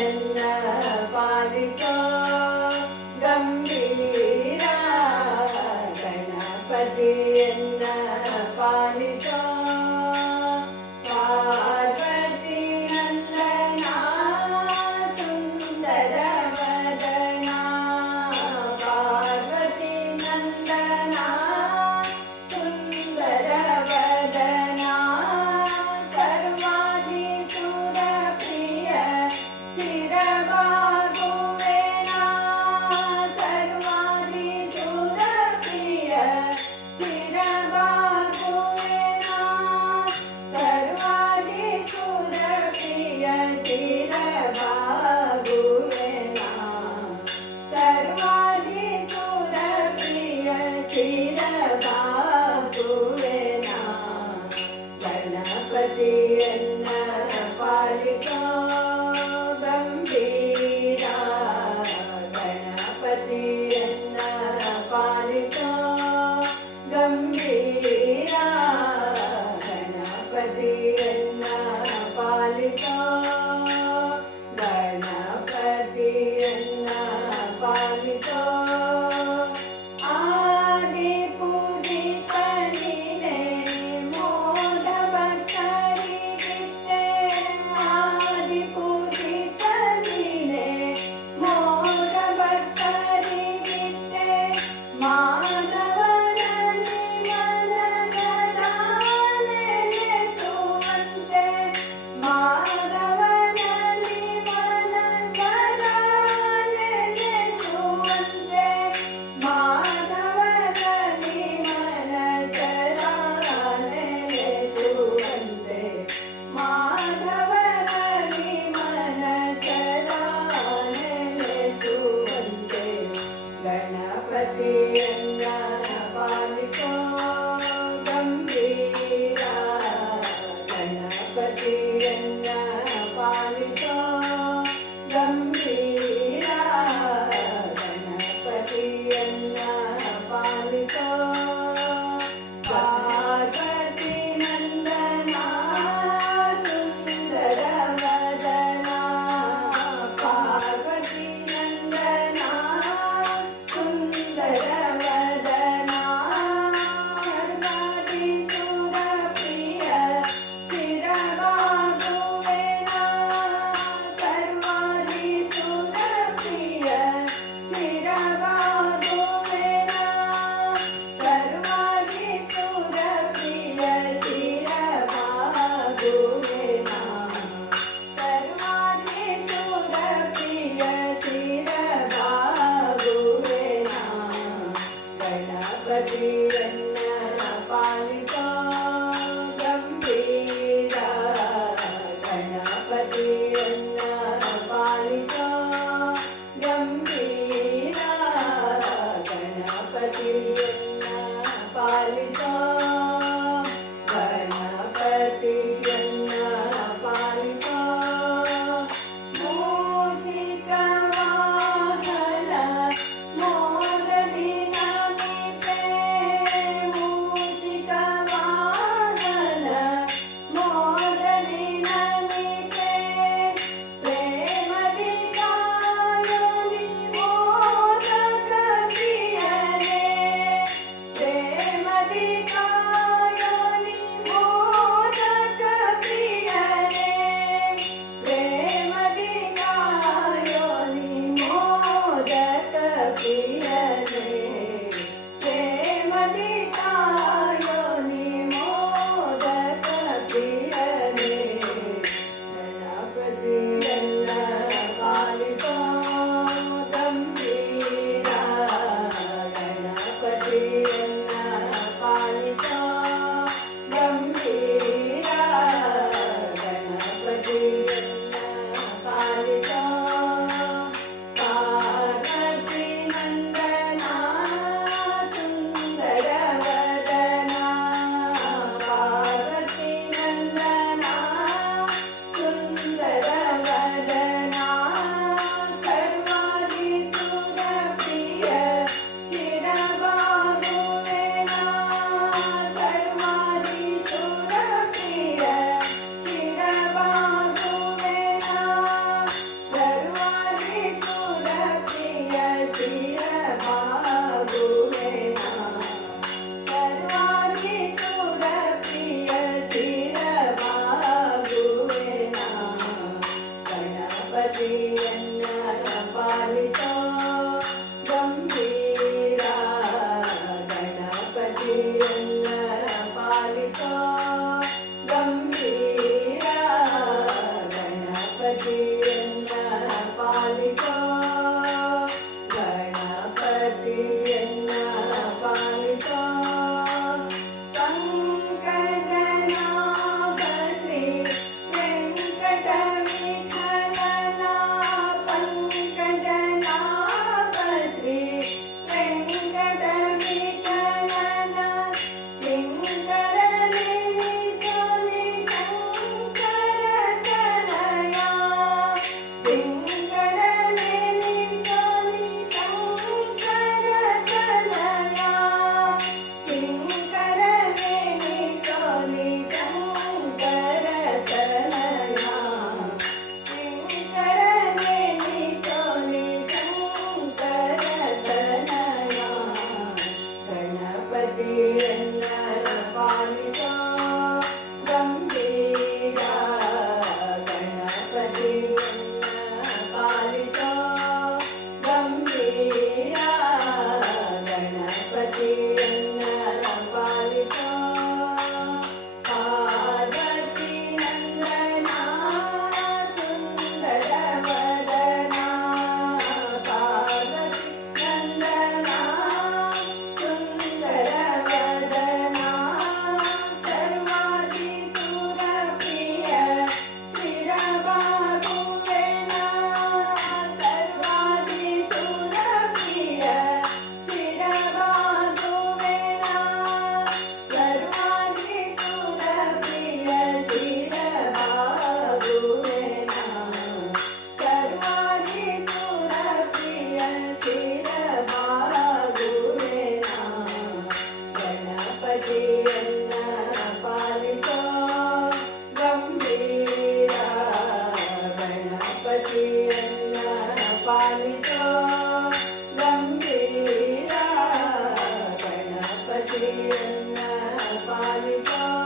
என்ன பாலிசோ love.